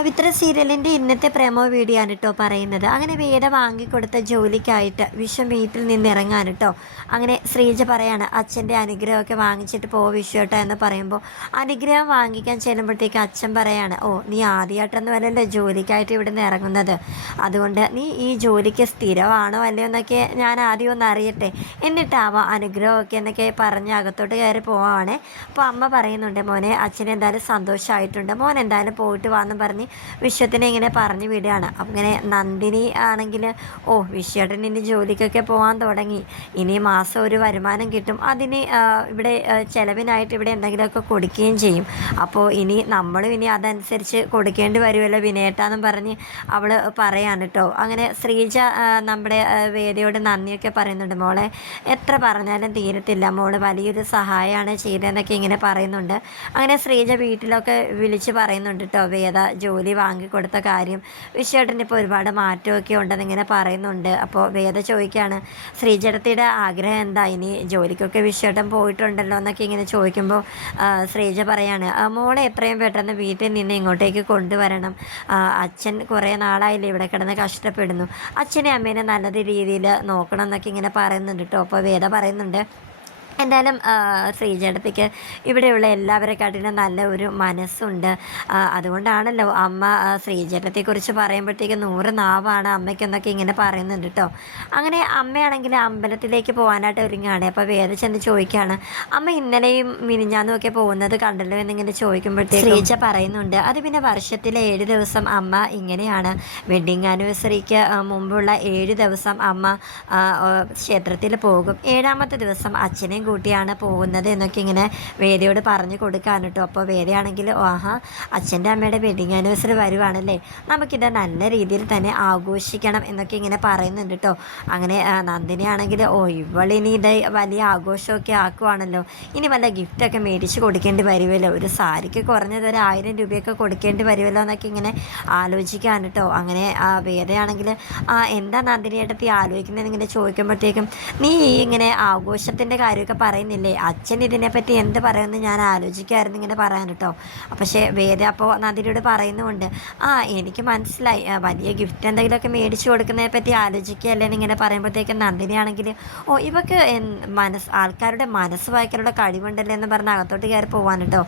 പവിത്ര സീരിയലിന്റെ ഇന്നത്തെ പ്രേമോ വീഡിയോ ആണ് കേട്ടോ പറയുന്നത്. അങ്ങനെ വേദ വാങ്ങിക്കൊടുത്ത ജോലിക്കായിട്ട് വിശ്വം വീട്ടിൽ നിന്ന് ഇറങ്ങാൻ കേട്ടോ അങ്ങനെ ശ്രീജ പറയാണ് അച്ഛന്റെ അനുഗ്രഹമൊക്കെ വാങ്ങിച്ചിട്ട് പോ വിശ്വട്ടോ എന്ന് പറയുമ്പോൾ അനുഗ്രഹം വാങ്ങിക്കാൻ ചെല്ലുമ്പോഴത്തേക്ക് അച്ഛൻ പറയാണ് ഓ നീ ആദ്യമായിട്ടൊന്നും അല്ലല്ലോ ജോലിക്കായിട്ട് ഇവിടെ നിന്ന് ഇറങ്ങുന്നത്? അതുകൊണ്ട് നീ ഈ ജോലിക്ക് സ്ഥിരമാണോ അല്ലയോ എന്നൊക്കെ ഞാൻ ആദ്യം ഒന്ന് അറിയട്ടെ. എന്നിട്ടാവാം അനുഗ്രഹമൊക്കെ എന്നൊക്കെ പറഞ്ഞ് അകത്തോട്ട് കയറി പോവാണേ. അപ്പോൾ അമ്മ പറയുന്നുണ്ട് മോനെ അച്ഛൻ എന്തായാലും സന്തോഷമായിട്ടുണ്ട് മോൻ എന്തായാലും പോയിട്ട് വാന്ന് പറഞ്ഞ് വിശ്വത്തിനെ ഇങ്ങനെ പറഞ്ഞു വിടുകയാണ്. അങ്ങനെ നന്ദിനി ആണെങ്കിൽ ഓ വിശ്വേട്ടൻ ഇനി ജോലിക്കൊക്കെ പോകാൻ തുടങ്ങി. ഇനി മാസം ഒരു വരുമാനം കിട്ടും. അതിന് ഇവിടെ ചിലവിനായിട്ട് ഇവിടെ എന്തെങ്കിലുമൊക്കെ കൊടുക്കുകയും ചെയ്യും. അപ്പോൾ ഇനി നമ്മളും ഇനി അതനുസരിച്ച് കൊടുക്കേണ്ടി വരുമല്ലോ വിനയേട്ടാന്നും പറഞ്ഞ് അവൾ പറയാണ് കേട്ടോ അങ്ങനെ ശ്രീജ നമ്മുടെ വേദിയോട് നന്ദിയൊക്കെ പറയുന്നുണ്ട്. മോളെ എത്ര പറഞ്ഞാലും തീരത്തില്ല. മോൾ വലിയൊരു സഹായമാണ് ചെയ്തതെന്നൊക്കെ ഇങ്ങനെ പറയുന്നുണ്ട്. അങ്ങനെ ശ്രീജ വീട്ടിലൊക്കെ വിളിച്ച് പറയുന്നുണ്ട് കേട്ടോ വേദ ജോലി വാങ്ങിക്കൊടുത്ത കാര്യം. വിശ്വേട്ടന്റെ ഇപ്പോൾ ഒരുപാട് മാറ്റമൊക്കെ ഉണ്ടെന്ന് ഇങ്ങനെ പറയുന്നുണ്ട്. അപ്പോൾ വേദ ചോദിക്കുകയാണ് ശ്രീജടത്തിയുടെ ആഗ്രഹം എന്താ? ഇനി ജോലിക്കൊക്കെ വിശ്വേട്ടൻ പോയിട്ടുണ്ടല്ലോ എന്നൊക്കെ ഇങ്ങനെ ചോദിക്കുമ്പോൾ ശ്രീജ പറയാണ് "ആ, മോളെ എത്രയും പെട്ടെന്ന് വീട്ടിൽ നിന്ന് ഇങ്ങോട്ടേക്ക് കൊണ്ടുവരണം. അച്ഛൻ കുറേ നാളായില്ലേ ഇവിടെ കിടന്ന് കഷ്ടപ്പെടുന്നു. അച്ഛനെ അമ്മേനെ നല്ല രീതിയിൽ നോക്കണം എന്നൊക്കെ ഇങ്ങനെ പറയുന്നുണ്ട് കേട്ടോ അപ്പോൾ വേദ പറയുന്നുണ്ട് എന്തായാലും ശ്രീജേടത്തിക്ക് ഇവിടെയുള്ള എല്ലാവരെക്കാട്ടിലും നല്ല ഒരു മനസ്സുണ്ട്. അതുകൊണ്ടാണല്ലോ അമ്മ ശ്രീജടത്തെക്കുറിച്ച് പറയുമ്പോഴത്തേക്ക് നൂറ് നാവാണ് അമ്മയ്ക്കെന്നൊക്കെ ഇങ്ങനെ പറയുന്നുണ്ട് കേട്ടോ. അങ്ങനെ അമ്മയാണെങ്കിൽ അമ്പലത്തിലേക്ക് പോകാനായിട്ട് ഒരുങ്ങുകയാണ്. അപ്പോൾ വേദ ചെന്ന് ചോദിക്കുകയാണ് അമ്മ ഇന്നലെയും മിനിഞ്ഞാന്നും ഒക്കെ പോകുന്നത് കണ്ടല്ലോ എന്നിങ്ങനെ ചോദിക്കുമ്പോഴത്തേക്ക് ശ്രീജ പറയുന്നുണ്ട് അത് പിന്നെ വർഷത്തിലെ ഏഴ് ദിവസം അമ്മ ഇങ്ങനെയാണ്. വെഡിങ് ആനിവേഴ്സറിക്ക് മുമ്പുള്ള ഏഴ് ദിവസം അമ്മ ക്ഷേത്രത്തിൽ പോകും. ഏഴാമത്തെ ദിവസം അച്ഛനെയും കൂട്ടിയാണ് പോകുന്നത് എന്നൊക്കെ ഇങ്ങനെ വേദയോട് പറഞ്ഞു കൊടുക്കാൻ കേട്ടോ. അപ്പോൾ വേദയാണെങ്കിൽ ആഹാ അച്ഛന്റെ അമ്മയുടെ വെഡിങ് ആനിവേഴ്സറി വരുവാണല്ലേ. നമുക്കിത് നല്ല രീതിയിൽ തന്നെ ആഘോഷിക്കണം എന്നൊക്കെ ഇങ്ങനെ പറയുന്നുണ്ട് കേട്ടോ. അങ്ങനെ നന്ദിനിയാണെങ്കിൽ ഓ ഇവളിനി ഇത് വലിയ ആഘോഷമൊക്കെ ആക്കുവാണല്ലോ. ഇനി വല്ല ഗിഫ്റ്റൊക്കെ മേടിച്ച് കൊടുക്കേണ്ടി വരുമല്ലോ ഒരു സാരിക്ക് കുറഞ്ഞത് ഒരു ആയിരം രൂപയൊക്കെ കൊടുക്കേണ്ടി വരുമല്ലോ എന്നൊക്കെ ഇങ്ങനെ ആലോചിക്കാൻ കേട്ടോ. അങ്ങനെ ആ വേദയാണെങ്കിൽ എന്താ നന്ദിനിയേട്ടത്തി ആലോചിക്കുന്നതെന്ന് ആലോചിക്കുന്നത് ഇങ്ങനെ ചോദിക്കുമ്പോഴത്തേക്കും നീ ഇങ്ങനെ ആഘോഷത്തിന്റെ കാര്യമൊക്കെ പറയുന്നില്ലേ? അച്ഛൻ ഇതിനെപ്പറ്റി എന്ത് പറയുമെന്ന് ഞാൻ ആലോചിക്കുമായിരുന്നു ഇങ്ങനെ പറയാൻ കേട്ടോ. പക്ഷേ വേദ അപ്പോൾ നന്ദിനിയോട് പറയുന്നുമുണ്ട്. ആ എനിക്ക് മനസ്സിലായി. വലിയ ഗിഫ്റ്റ് എന്തെങ്കിലുമൊക്കെ മേടിച്ചു കൊടുക്കുന്നതിനെ പറ്റി ആലോചിക്കുകയല്ലേ എന്നിങ്ങനെ പറയുമ്പോഴത്തേക്കും നന്ദിനിയാണെങ്കിൽ ഓ ഇവക്ക് മനസ്സ് ആൾക്കാരുടെ മനസ്സ് വായിക്കാനുള്ള കഴിവുണ്ടല്ലേ എന്ന് പറഞ്ഞ് അകത്തോട്ട് കയറി പോകാൻ കേട്ടോ.